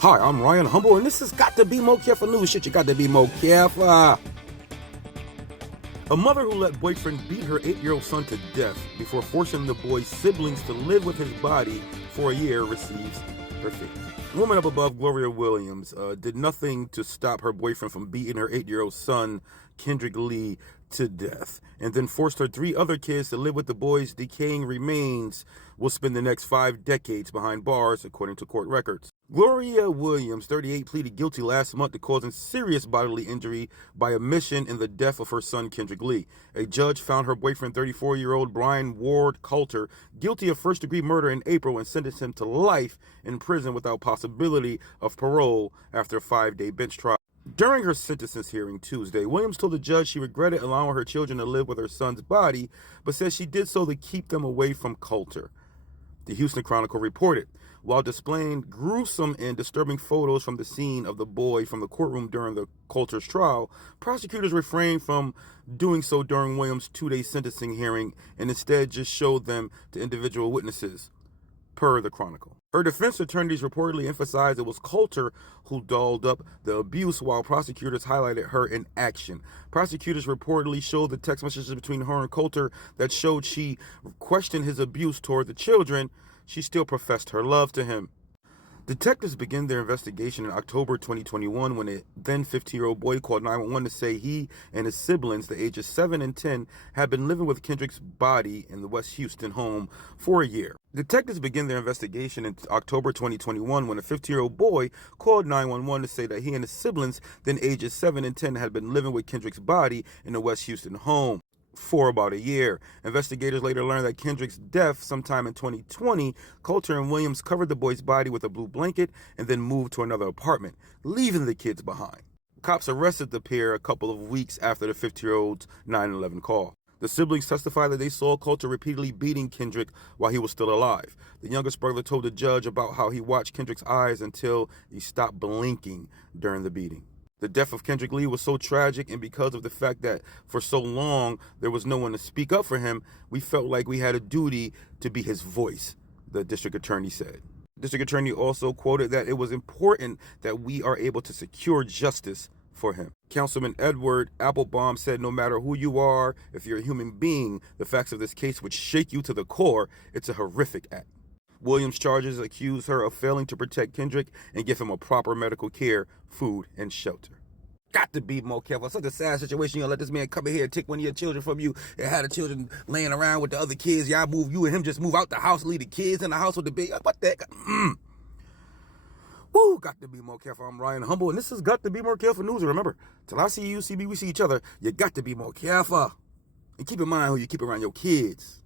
Hi, I'm Ryan Humble, and this has got to be more careful news. Shit, you got to be more careful. A mother who let boyfriend beat her 8-year-old son to death before forcing the boy's siblings to live with his body for a year receives her fate. Woman up above, Gloria Williams, did nothing to stop her boyfriend from beating her 8-year-old son, Kendrick Lee, to death, and then forced her 3 other kids to live with the boy's decaying remains. Will spend the next 5 decades behind bars, according to court records. Gloria Williams, 38, pleaded guilty last month to causing serious bodily injury by omission in the death of her son, Kendrick Lee. A judge found her boyfriend, 34-year-old Brian Ward Coulter, guilty of first-degree murder in April and sentenced him to life in prison without possibility of parole after a 5-day bench trial. During her sentencing hearing Tuesday, Williams told the judge she regretted allowing her children to live with her son's body, but said she did so to keep them away from Coulter. The Houston Chronicle reported, while displaying gruesome and disturbing photos from the scene of the boy from the courtroom during the Coulter's trial, prosecutors refrained from doing so during Williams' 2-day sentencing hearing and instead just showed them to individual witnesses, per the Chronicle. Her defense attorneys reportedly emphasized it was Coulter who dolled up the abuse, while prosecutors highlighted her in action. Prosecutors reportedly showed the text messages between her and Coulter that showed she questioned his abuse toward the children. She still professed her love to him. Detectives began their investigation in October 2021 when a then 15-year-old boy called 911 to say he and his siblings, the ages 7 and 10, had been living with Kendrick's body in the West Houston home for a year. Detectives began their investigation in October 2021 when a 15-year-old boy called 911 to say that he and his siblings, then ages 7 and 10, had been living with Kendrick's body in the West Houston home for about a year. Investigators later learned that Kendrick's death sometime in 2020, Coulter and Williams covered the boy's body with a blue blanket and then moved to another apartment, leaving the kids behind. Cops arrested the pair a couple of weeks after the 50-year-old's 911 call. The siblings testified that they saw Coulter repeatedly beating Kendrick while he was still alive. The youngest brother told the judge about how he watched Kendrick's eyes until he stopped blinking during the beating. The death of Kendrick Lee was so tragic, and because of the fact that for so long there was no one to speak up for him, we felt like we had a duty to be his voice, the district attorney said. The district attorney also quoted that it was important that we are able to secure justice for him. Councilman Edward Applebaum said, no matter who you are, if you're a human being, the facts of this case would shake you to the core. It's a horrific act. Williams' charges accuse her of failing to protect Kendrick and give him a proper medical care, food, and shelter. Got to be more careful. Such a sad situation. You let this man come in here and take one of your children from you and have the children laying around with the other kids. Y'all move, you and him just move out the house, leave the kids in the house with the big. What the heck? Woo, got to be more careful. I'm Ryan Humble, and this has got to be more careful news. Remember, till I see you, see me, we see each other, you got to be more careful. And keep in mind who you keep around your kids.